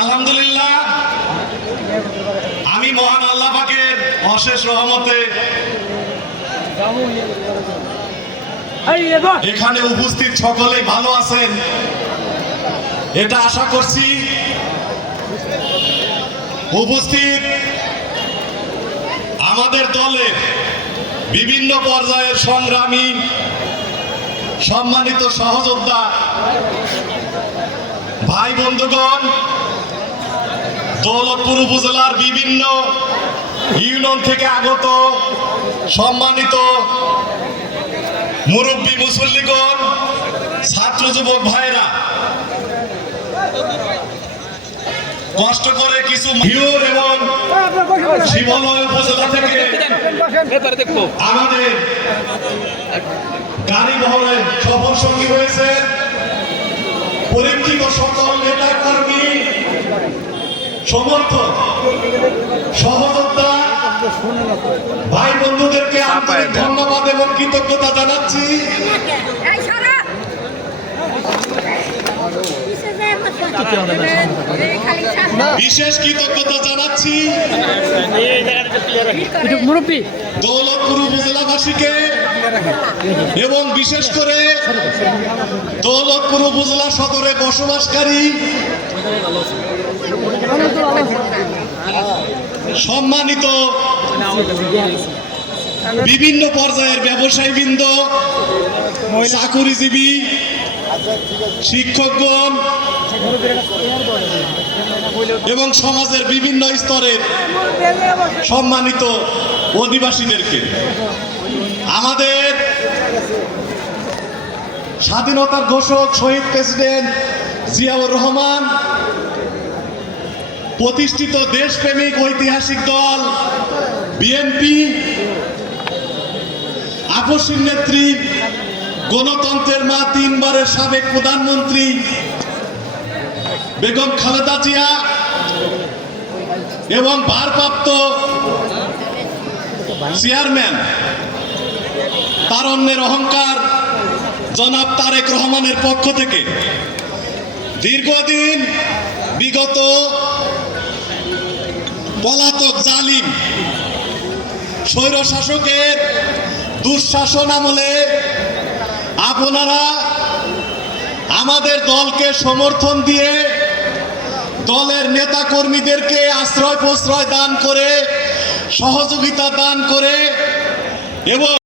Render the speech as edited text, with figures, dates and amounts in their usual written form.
আলহামদুলিল্লাহ, আমি মহান আল্লাহ পাকের অশেষ রহমতে এখানে উপস্থিত সকলেই ভালো আছেন এটা আশা করছি। উপস্থিত আমাদের দলের বিভিন্ন পর্যায়ের সংগ্রামী সম্মানিত সহযোদ্ধা ভাই বন্ধুগণ, দৌলতপুর উপজেলার বিভিন্ন ইউনিয়ন থেকে আগত সম্মানিত মুরব্বী মুসল্লিগণ, ছাত্র যুবক ভাইরা, কষ্ট করে কিছু হিউর এবং শিবালয় উপজেলা থেকে আমাদের গাড়ি বহরে সফর সঙ্গী হয়েছে পরীক্ষিত সকল নেতা কর্মী, সমর্থক, সহযোদ্ধা ভাই বন্ধুদেরকে আন্তরিক ধন্যবাদ এবং কৃতজ্ঞতা জানাচ্ছি। বিশেষ কৃতজ্ঞতা জানাচ্ছি দৌলতপুর উপজেলাবাসীকে এবং বিশেষ করে দৌলতপুর উপজেলা সদরে বসবাসকারী সম্মানিত বিভিন্ন পর্যায়ের ব্যবসায়ীবৃন্দ, চাকুরিজীবী, শিক্ষকগণ এবং সমাজের বিভিন্ন স্তরের সম্মানিত অধিবাসীদেরকে, আমাদের স্বাধীনতার ঘোষক শহীদ প্রেসিডেন্ট জিয়াউর রহমান, প্রতিষ্ঠিত দেশপ্রেমিক ঐতিহাসিক দল বিএনপি, আপসীর নেত্রী, গণতন্ত্রের মা, তিনবারের সাবেক প্রধানমন্ত্রী বেগম খালেদা জিয়া এবং ভারপ্রাপ্ত চেয়ারম্যান তারুণ্যের অহংকার জনাব তারেক রহমানের পক্ষ থেকে দীর্ঘদিন বিগত পলাতক জালিম স্বৈরশাসকের দুঃশাসন আমলে আপনারা আমাদের দলকে সমর্থন দিয়ে দলের নেতা কর্মীদেরকে আশ্রয় প্রশ্রয় দান করে, সহযোগিতা দান করে এবং